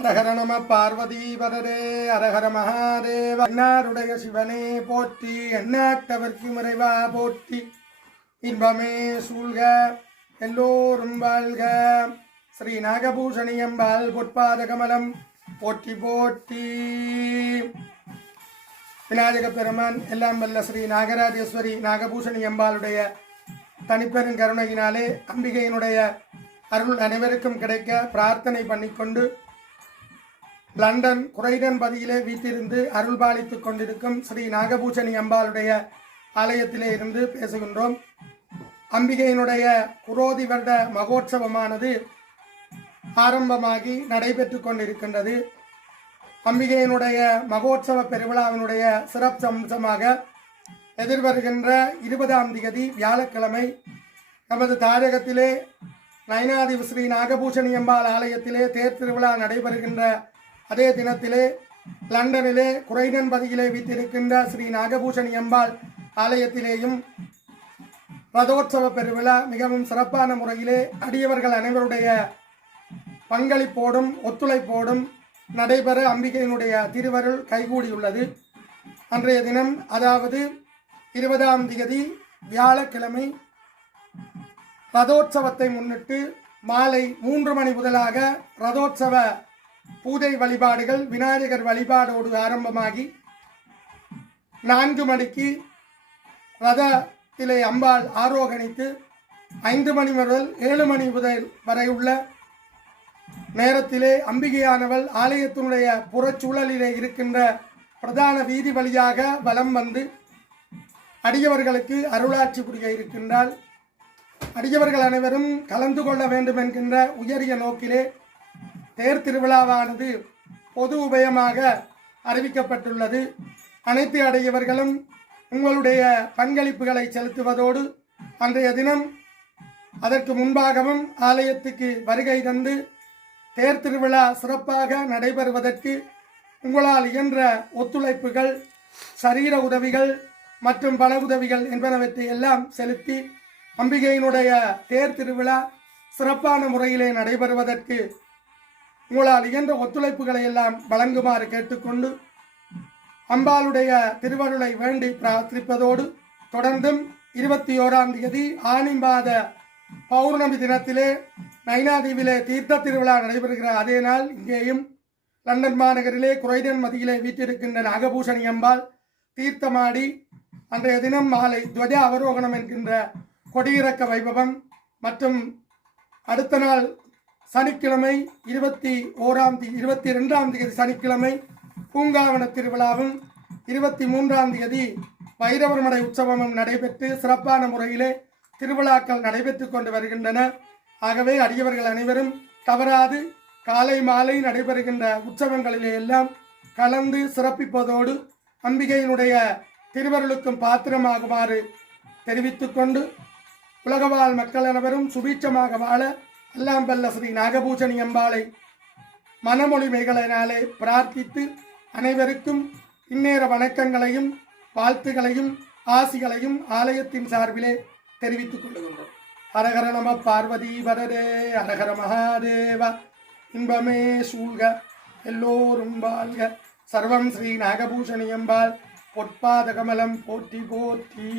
அரஹர நம பார்வதி வரரே அரஹர மகாதேவ என்னாருடைய சிவனே போற்றி எண்ணாட்டவர்க்கு முறைவா போற்றி இன்பமே சூழ்க எல்லோரும் வாழ்க. ஸ்ரீ நாகபூஷணி அம்பாள் பொற்பாத கமலம் போற்றி போற்றி. விநாயக பெருமான் எல்லாம் வல்ல ஸ்ரீ நாகராஜேஸ்வரி நாகபூஷணி அம்பாளுடைய தனிப்பெரும் கருணையினாலே அம்பிகையினுடைய அருள் அனைவருக்கும் கிடைக்க பிரார்த்தனை பண்ணிக்கொண்டு லண்டன் குரைடன் பதியிலே வீட்டிலிருந்து அருள் பாலித்துக் கொண்டிருக்கும் ஸ்ரீ நாகபூஷணி அம்பாளுடைய ஆலயத்திலே இருந்து பேசுகின்றோம். அம்பிகையினுடைய குரோதி வருட மகோற்சவமானது ஆரம்பமாகி நடைபெற்று கொண்டிருக்கின்றது. அம்பிகையினுடைய மகோற்சவ பெருவிழாவினுடைய சிறப்பம்சமாக எதிர்வருகின்ற 20ஆம் தேதி வியாழக்கிழமை நமது தாயகத்திலே நயனாதிபதி ஸ்ரீ நாகபூஷணி அம்பாள் ஆலயத்திலே தேர் திருவிழா நடைபெறுகின்ற அதே தினத்திலே லண்டனிலே குரைடன் பதியிலே வீட்டிருக்கின்ற ஸ்ரீ நாகபூஷணி அம்பாள் ஆலயத்திலேயும் ரதோற்சவ பெருவிழா மிகவும் சிறப்பான முறையிலே அடியவர்கள் அனைவருடைய பங்களிப்போடும் ஒத்துழைப்போடும் நடைபெற அம்பிகையினுடைய திருவருள் கைகூடியுள்ளது. அன்றைய தினம் அதாவது 20ஆம் தேதி வியாழக்கிழமை ரதோற்சவத்தை முன்னிட்டு மாலை 3 மணி முதலாக ரதோற்சவ பூஜை வழிபாடுகள் விநாயகர் வழிபாடோடு ஆரம்பமாகி 4 மணிக்கு ரதத்திலே அம்பாள் ஆரோகணித்து 5 மணி முதல் 7 மணி முதல் வரை உள்ள நேரத்திலே அம்பிகையானவள் ஆலயத்தினுடைய புறச்சூழலிலே இருக்கின்ற பிரதான வீதி வழியாக வலம் வந்து அடியவர்களுக்கு அருளாட்சி புரிய இருக்கின்றாள். அடியவர்கள் அனைவரும் கலந்து கொள்ள வேண்டும் என்கின்ற உயரிய நோக்கிலே தேர் திருவிழாவானது பொது உபயமாக அறிவிக்கப்பட்டுள்ளது. அனைத்து அடியவர்களும் உங்களுடைய பங்களிப்புகளை செலுத்துவதோடு அன்றைய தினம் அதற்கு முன்பாகவும் ஆலயத்துக்கு வருகை தந்து தேர் திருவிழா சிறப்பாக நடைபெறுவதற்கு உங்களால் இயன்ற ஒத்துழைப்புகள், சரீர உதவிகள் மற்றும் பண உதவிகள் என்பனவற்றை எல்லாம் செலுத்தி அம்பிகையினுடைய தேர் திருவிழா சிறப்பான முறையிலே நடைபெறுவதற்கு உங்களால் இயன்ற ஒத்துழைப்புகளை எல்லாம் வழங்குமாறு கேட்டுக்கொண்டு அம்பாளுடைய திருவருளை வேண்டி பிரார்த்திப்பதோடு தொடர்ந்தும் 21ஆம் தேதி ஆனி மாத பௌர்ணமி தினத்திலே நைனாதீவிலே தீர்த்த திருவிழா நடைபெறுகிற அதே நாள் இங்கேயும் லண்டன் மாநகரிலே குரைடன் மதியிலே வீட்டிருக்கின்ற நாகபூஷணி அம்பாள் தீர்த்தமாடி அன்றைய தினம் மாலை துவஜ அவரோகணம் என்கின்ற கொடியிறக்க வைபவம் மற்றும் அடுத்த நாள் சனிக்கிழமை 22ஆம் தேதி சனிக்கிழமை பூங்காவன திருவிழாவும் 23ஆம் தேதி வைரவர்மடை உற்சவமும் நடைபெற்று சிறப்பான முறையிலே திருவிழாக்கள் நடைபெற்று கொண்டு வருகின்றன. ஆகவே அடியவர்கள் அனைவரும் தவறாது காலை மாலை நடைபெறுகின்ற உற்சவங்களிலே எல்லாம் கலந்து சிறப்பிப்பதோடு அம்பிகையினுடைய திருவருளுக்கும் பாத்திரமாகுமாறு தெரிவித்துக்கொண்டு உலகவாழ் மக்கள் அனைவரும் சுபீட்சமாக வாழ எல்லாம் வல்ல ஸ்ரீ நாகபூஷணி அம்பாளை மனமொழி மேகலையினாலே பிரார்த்தித்து அனைவருக்கும் இந்நேர வணக்கங்களையும் வாழ்த்துகளையும் ஆசிகளையும் ஆலயத்தின் சார்பிலே தெரிவித்துக் கொள்ளுகின்றோம். ஹரஹர நம பார்வதி வரரே ஹரஹர மகாதேவ. இன்பமே சூழ்க எல்லோரும் வாழ்க. சர்வம் ஸ்ரீ நாகபூஷணி அம்பாள் பொற்பாத கமலம் போற்றி போற்றி.